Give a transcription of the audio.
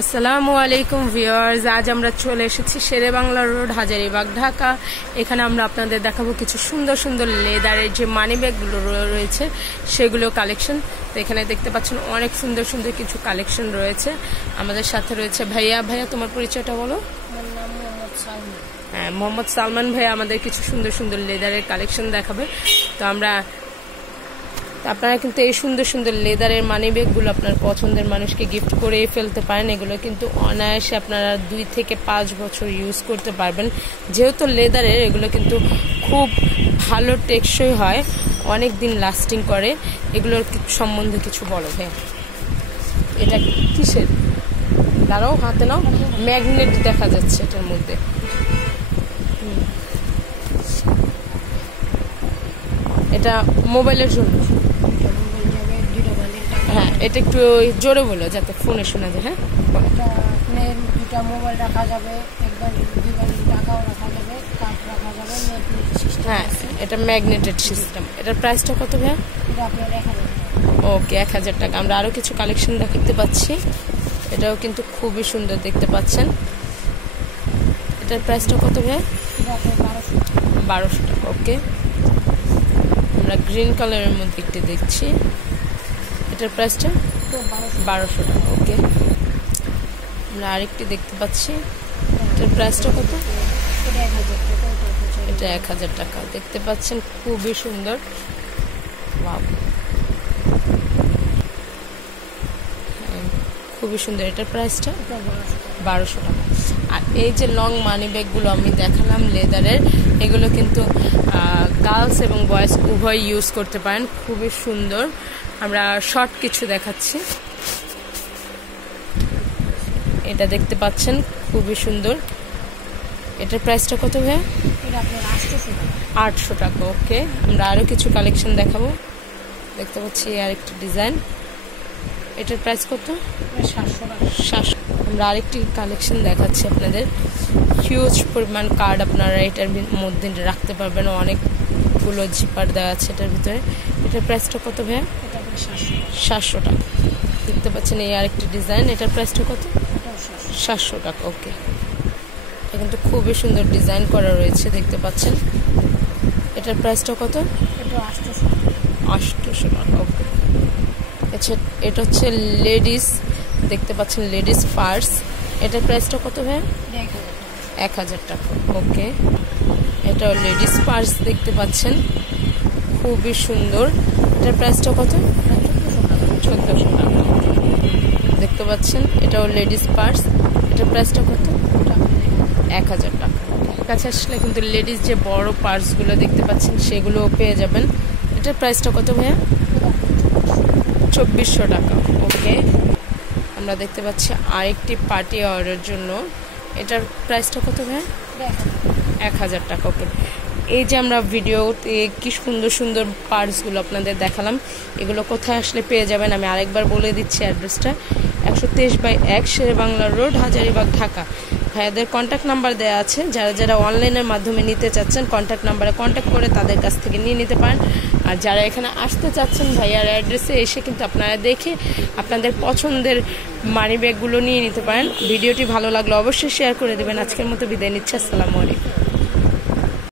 আসসালামু আলাইকুম ভিউয়ার্স, আজ আমরা চলে এসেছি শেরে বাংলা রোড, হাজারীবাগ, ঢাকা। এখানে আমরা আপনাদের দেখাবো কিছু সুন্দর সুন্দর লেদারের যে মানি ব্যাগগুলো রয়েছে সেগুলো কালেকশন। তো এখানে দেখতে পাচ্ছেন অনেক সুন্দর সুন্দর কিছু কালেকশন রয়েছে। আমাদের সাথে রয়েছে ভাইয়া। ভাইয়া, তোমার পরিচয়টা বলো। আমার নাম মোহাম্মদ সালমান। হ্যাঁ, মোহাম্মদ সালমান ভাইয়া আমাদের কিছু সুন্দর সুন্দর লেদারের কালেকশন দেখাবে। তো আপনারা কিন্তু এই সুন্দর সুন্দর লেদারের মানি ব্যাগগুলো আপনার পছন্দের মানুষকে গিফট করে ফেলতে পারেন। এগুলো কিন্তু অনায়াসে আপনারা 2 থেকে 5 বছর ইউজ করতে পারবেন। যেহেতু লেদারের, এগুলো কিন্তু খুব ভালো টেকসই হয়, অনেক দিন লাস্টিং করে। এগুলোর সম্বন্ধে কিছু বলো ভাই। এটা কিসের? দাঁড়াও, হাতে নাও। ম্যাগনেট দেখা যাচ্ছে এটার মধ্যে। এটা মোবাইলের জন্য। হ্যাঁ, এটা একটু জোরে বলো যাতে ফোনে শোনা যায়। হ্যাঁ, আপনার 2টা মোবাইল রাখা যাবে, একবার 2 বান্ডিল টাকাও রাখা যাবে, কার্ড রাখা যাবে, ম্যাগনেট সিস্টেম। হ্যাঁ, এটা ম্যাগনেটেড সিস্টেম। এটার প্রাইসটা কত ভাইয়া? এটা আপনার 1000 টাকা। ওকে, 1000 টাকা। আমরা আরো কিছু কালেকশন দেখতে পাচ্ছি। এটাও কিন্তু খুবই সুন্দর দেখতে পাচ্ছেন। এটার প্রাইসটা কত ভাইয়া? এটা আপনার 1200 টাকা। ওকে, আমরা গ্রিন কালারের মধ্যে একটি দেখছি। এটার প্রাইসটা 1200 টাকা। ওকে, আমরা আরেকটি দেখতে পাচ্ছি। এটার প্রাইসটা কত? এটা 1000 টাকা। দেখতে পাচ্ছেন খুবই সুন্দর। খুবই সুন্দর। এটার প্রাইসটা 1200 টাকা। আর এই যে লং মানি ব্যাগগুলো আমি দেখালাম লেদারের, এগুলো কিন্তু গার্লস এবং বয়েজ উভয় ইউজ করতে পারেন। খুবই সুন্দর। আমরা শর্ট কিছু দেখাচ্ছি। এটা দেখতে পাচ্ছেন খুবই সুন্দর। এটার প্রাইসটা কত ভাইয়া? এটা আপনার 800 টাকা। ওকে, আমরা আরো কিছু কালেকশন দেখাবো। দেখতে পাচ্ছি আরেকটি ডিজাইন। এটার প্রাইস কত? 700 টাকা। 700। আমরা আরেকটি কালেকশন দেখাচ্ছি আপনাদের। হিউজ পরিমাণ কার্ড আপনারা এটার মধ্যে রাখতে পারবেন। অনেকগুলো জিপার দেওয়া আছে এটার ভিতরে। এটার প্রাইসটা কত ভাইয়া? এটা 700 টাকা। দেখতে পাচ্ছেন এই আরেকটি ডিজাইন। এটার প্রাইসটা কত? 700 টাকা। ওকে, এটা কিন্তু খুবই সুন্দর ডিজাইন করা রয়েছে, দেখতে পাচ্ছেন। এটার প্রাইসটা কত? এটা 800 টাকা। ওকে, আচ্ছা, এটা হচ্ছে লেডিস। দেখতে পাচ্ছেন লেডিস পার্স। এটার প্রাইসটা কত ভাইয়া? 1000 টাকা। ওকে, এটাও লেডিস পার্স দেখতে পাচ্ছেন, খুবই সুন্দর। এটার প্রাইসটা কত? 1400 টাকা। দেখতে পাচ্ছেন এটাও লেডিস পার্স। এটার প্রাইসটা কত? 1000 টাকা। কাছে আসলে কিন্তু লেডিস যে বড় পার্সগুলো দেখতে পাচ্ছেন সেগুলোও পেয়ে যাবেন। এটার প্রাইসটা কত ভাইয়া? 2400 টাকা। ওকে, আমরা দেখতে পাচ্ছি আরেকটি পার্টি অর্ডারের জন্য। এটার প্রাইসটা কত ভাইয়া? 1000 টাকা। ওকে, এই যে আমরা ভিডিওতে কি সুন্দর সুন্দর পার্সগুলো আপনাদের দেখালাম, এগুলো কোথায় আসলে পেয়ে যাবেন আমি আরেকবার বলে দিচ্ছি অ্যাড্রেসটা। 123/1 শেরে বাংলা রোড, হাজারীবাগ, ঢাকা। ভাইয়াদের কন্ট্যাক্ট নাম্বার দেওয়া আছে। যারা যারা অনলাইনের মাধ্যমে নিতে চাচ্ছেন কন্ট্যাক্ট নাম্বারে কন্ট্যাক্ট করে তাদের কাছ থেকে নিয়ে নিতে পারেন। আর যারা এখানে আসতে চাচ্ছেন ভাইয়ার অ্যাড্রেসে এসে কিন্তু আপনারা দেখে আপনাদের পছন্দের মানি ব্যাগগুলো নিয়ে নিতে পারেন। ভিডিওটি ভালো লাগলে অবশ্যই শেয়ার করে দেবেন। আজকের মতো বিদায় নিচ্ছি। আসসালামু আলাইকুম।